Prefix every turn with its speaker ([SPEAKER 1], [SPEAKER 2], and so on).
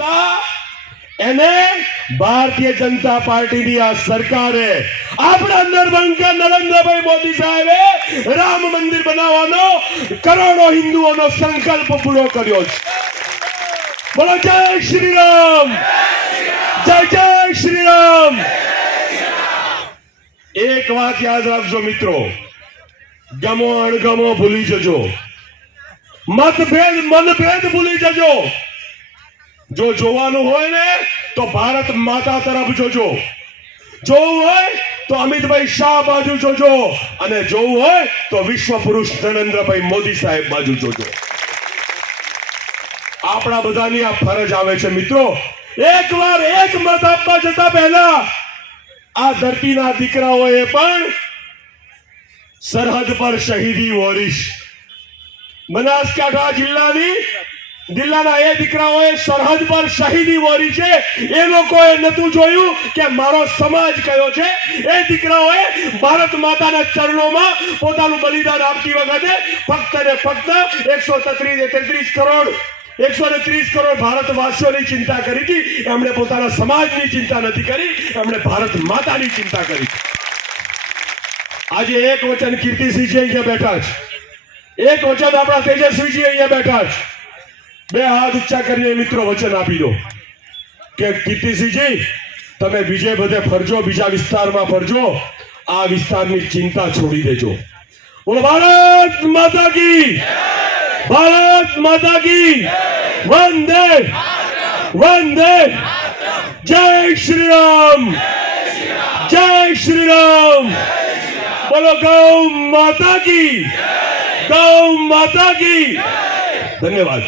[SPEAKER 1] સત્તા એને ભારતીય જનતા પાર્ટીની આ સરકારે આપણા નરભંકર નરેન્દ્રભાઈ મોદી સાહેબે રામ મંદિર બનાવવાનો કરોડો હિન્દુઓનો સંકલ્પ પૂરો કર્યો છે. બોલો જય શ્રી રામ જય જય શ્રી રામ એક વાત યાદ રાખજો મિત્રો. ગમો અણગમો ભૂલી જજો. મતભેદ મનભેદ ભૂલી જજો. જો જોવાનું હોય ને, તો ભારત માતા તરફ જોજો. જોવું હોય, તો અમિતભાઈ શાહ બાજુ જોજો. અને જોવું હોય, તો વિશ્વ પુરુષ નરેન્દ્રભાઈ મોદી સાહેબ બાજુ જોજો. આપણા બધાની આ ફરજ આવે છે મિત્રો. એકવાર એક મત આપવા જતા પહેલા આ ધરતીના દીકરાઓએ પણ સરહદ પર શહીદી વોરીશ બનાસકાંઠા જિલ્લાની જિલ્લાના એ દીકરાઓએ સરહદ પર શહીદી વોરી છે. એ લોકોએ નતું જોયું કે મારો સમાજ કયો છે. એ દીકરાઓએ ભારત માતાના ચરણોમાં પોતાનું બલિદાન આપતી વખતે ફક્ત ને ફક્ત એકસો તેત્રીસ તેત્રીસ કરોડ, એકસો ને ત્રીસ કરોડ ભારતવાસીઓની ચિંતા કરી હતી. એમણે પોતાના સમાજની ચિંતા નથી કરી, એમણે ભારત માતાની ચિંતા કરી આજે એક વચન કીર્તિસિંહજી અહીંયા બેઠા છે. એક વચન આપણા તેજસ્વીજી અહીંયા બેઠા છે. બે હાથ ઈચ્છા કરીને મિત્રો વચન આપી દો. કે કીર્તિસિંહજી, તમે બીજે બધે ફરજો, બીજા વિસ્તારમાં ફરજો. આ વિસ્તારની ચિંતા છોડી દેજો. બોલો, ભારત માતા કી ભારત માતા કી વંદે વંદે જય શ્રી રામ જય શ્રી રામ બોલો, ગૌ માતા કી ગૌ માતા કી ધન્યવાદ.